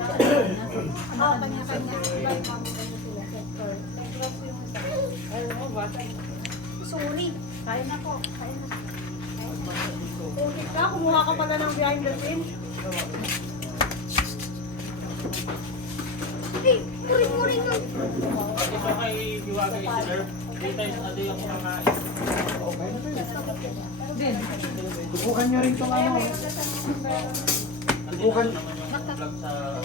Ah, kanya-kanya. Ganyan sila, sector. Sorry. Kain na po. Kain na. Ulit ka, kumuha ka pala ng behind the scenes. Hey, muring-muring nun. Ito kay Hiwagay Sir. Three times a day ako nakain. Subukan nyo rin itong ano. Subukan. naman sa...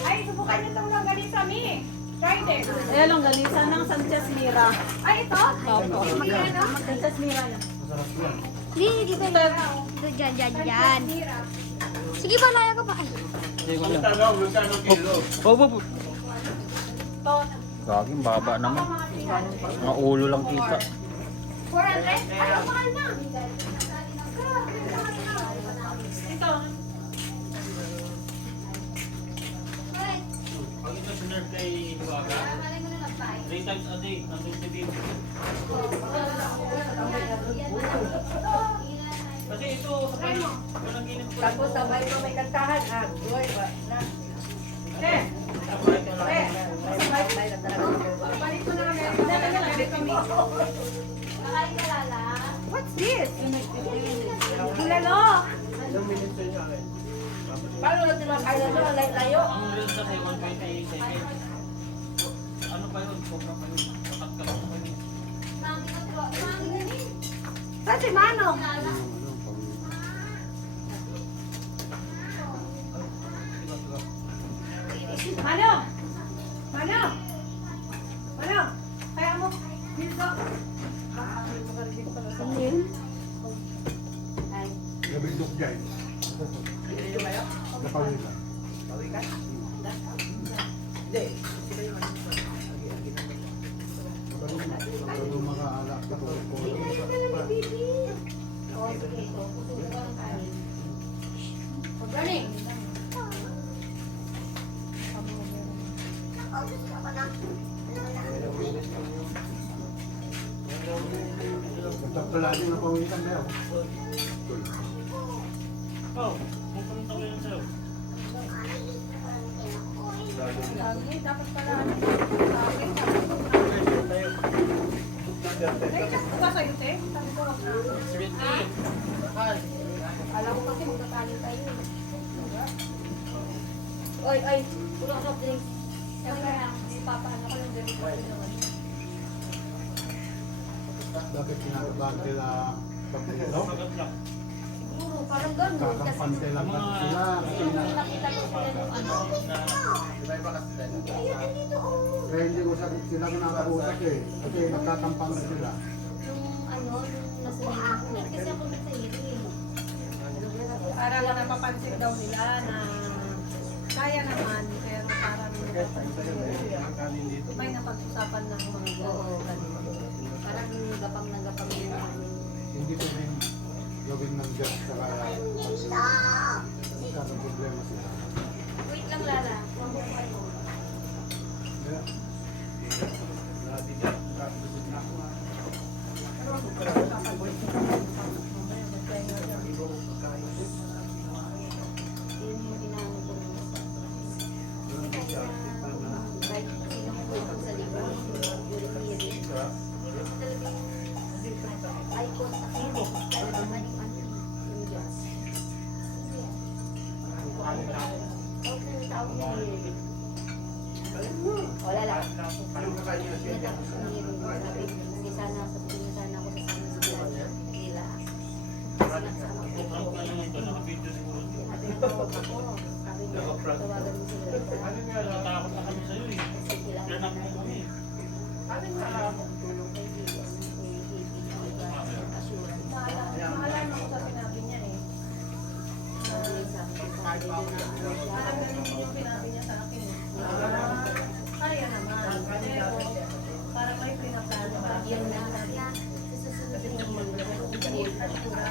Ay, subukan niyo itong longganisa mi. Friday. Ayan lang, galisa ng Sanchez Mira. Ay, ito? Opo. Sanchez Mira yan. Masarap yan. Di, dito na. Dito, dyan, dyan, dyan. Sige ba, laya ka pa. Ay, Oh, oh, oh. Gaging baba naman. Mga ulo lang kita. 400? Ay, mahal na. Kasi ito, sa. Tapos sabay ko may kantahan. Ah, boy, ba? Na. Eh, eh. Sabay na talaga. Mo na kami. Dala na lang. kami. What's this? Kilalo. Paano natin makaya ito? Layo. Ang reels kasi Kasi manong. Mano? Mano? Mano? Kaya mo, dito. Nabindok dyan. Napawila. Ano Pawikan na yun. Oh, pupunta ko yun sa'yo. Lagi, dapat pala. Te? Sabi ko, wag na. Sweet tea. Alam ko kasi magkakali tayo. eh. Oy, oy, pulang soft drinks. Siyempre, si Papa, ano ko lang din. Bakit kinakabahan sila pagpito? Sagat lang. Puro, parang ganun. Kasi Kakampan sila pag sila. Nakita ko sila nung ano. kaya hindi ko sa sila kinakausap eh. Kasi nagkakampang na sila. Yung ano, yung nasa limutin. Kasi ako nasa hirin. Parang napapansin daw nila na kaya naman, pero parang. May napag-usapan ng mga ganun. Parang gapang na gapang yung ano. Hindi ko rin gawin ng Diyos sa kaya magkakaroon problema sila. Wala lang. Natapos ko ni Ruby. Sabi, hindi sana ako, hindi sana ako sasama sa vlog nila. Sinasama ko. Sabi ng tawag ako. Sabi niya, tawagan mo sila. Na kami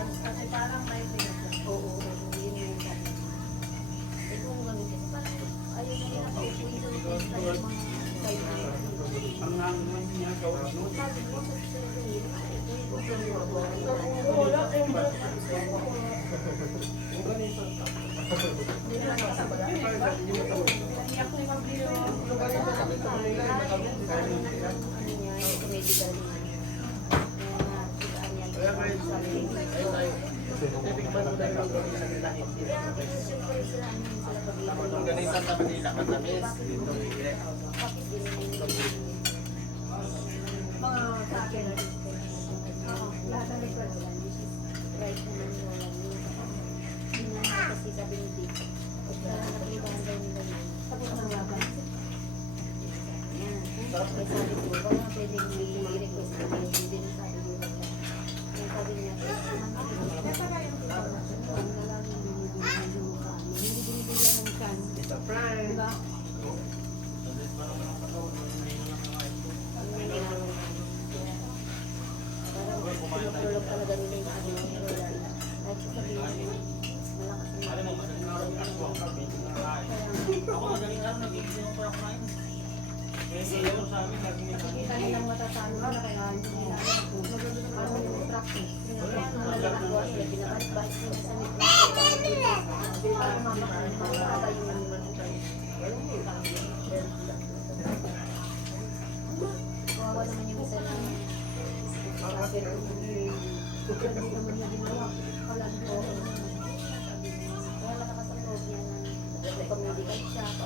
assurance kasi parang may pinaplano. Oo, oo, yun yung sabi. Eh, kung gano'n, kasi parang ayaw na nila yung sa yung mga minutes. Ang naman niya gawin mo. Sabi mo, sa susunod na yun, ay, kung gano'n mo, Wala kayong Hindi Hindi na nakasabag yun eh, di ba? Iyak ko yung pabili lugar na Ano niya, yung medical niya. Kaya nga, sigaan yan. Kaya nga, siyempre sila, ano, sila pag-ibig. Organisa sa Manila, katamis. Bakit din mga sa akin. Oo, lahat ng request. right naman wala niya. Yun nga nga kasi sabi ni Dick, Tapos ko kayo, hindi din sabi. Yung niya, "Ang na loob niya na nagpamedical siya pa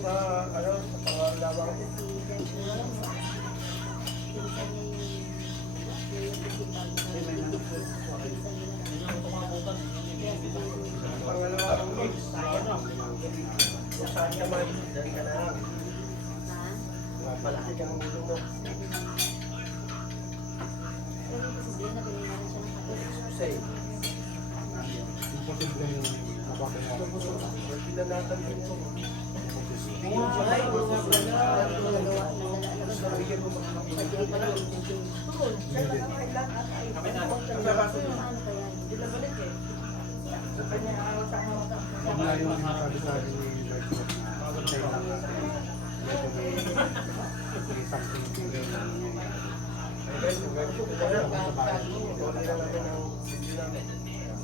sa, ano, sa pangalawang pangalawang weeks. Kung saan ka man, dyan ka na lang. Malaki kang ulo mo. Say, imposible yung nababayaran. Pinanatan din ito.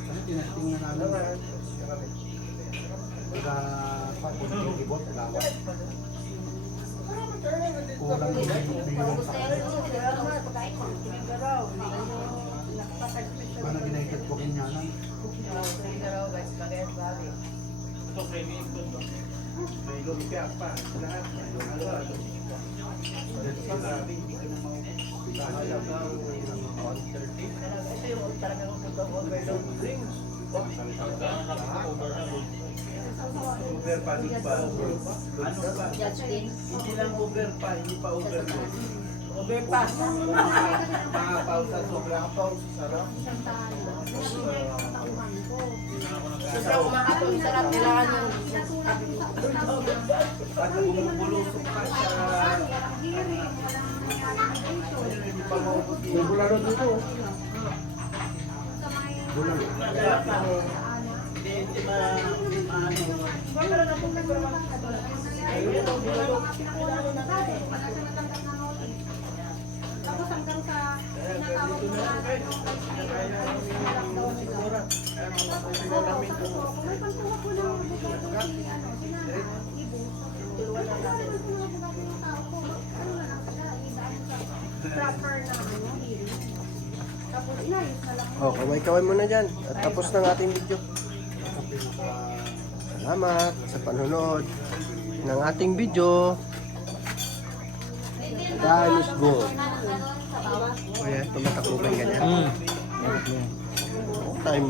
Ano, tinasting na namin. Pagka pagod yung ibot, lawa. Kulang yung bilong sa. Paano ginaitid ko? Ito, framing ito. no? May lumpia pa. Lahat. Ano, Kaya nakaka-over na good. Over pa, hindi pa over pa. Ano din. Hindi lang over pa, hindi pa over. Over pa. Mga pausa, sobrang pausa, sarap. Sobra umahatol, sarap kailangan yung At bumubulusok pa sa... Bulalo dito. Bulalo. Tapos hanggang sa tinatawag na ano, lockdown nila. Tapos kung may pagtuwa ko ng buto si ano, si Nana, Ibo. Wala naman po mga bugat ng tao ko. Ano na lang sila, idaan sa proper na ano, hearing. Tapos inayos na lang. Oh, kaway-kaway muna dyan. At tapos ng ating video. Salamat sa panonood ng ating video. Time is gold. O yan, tumatakbo ba yung ganyan? Time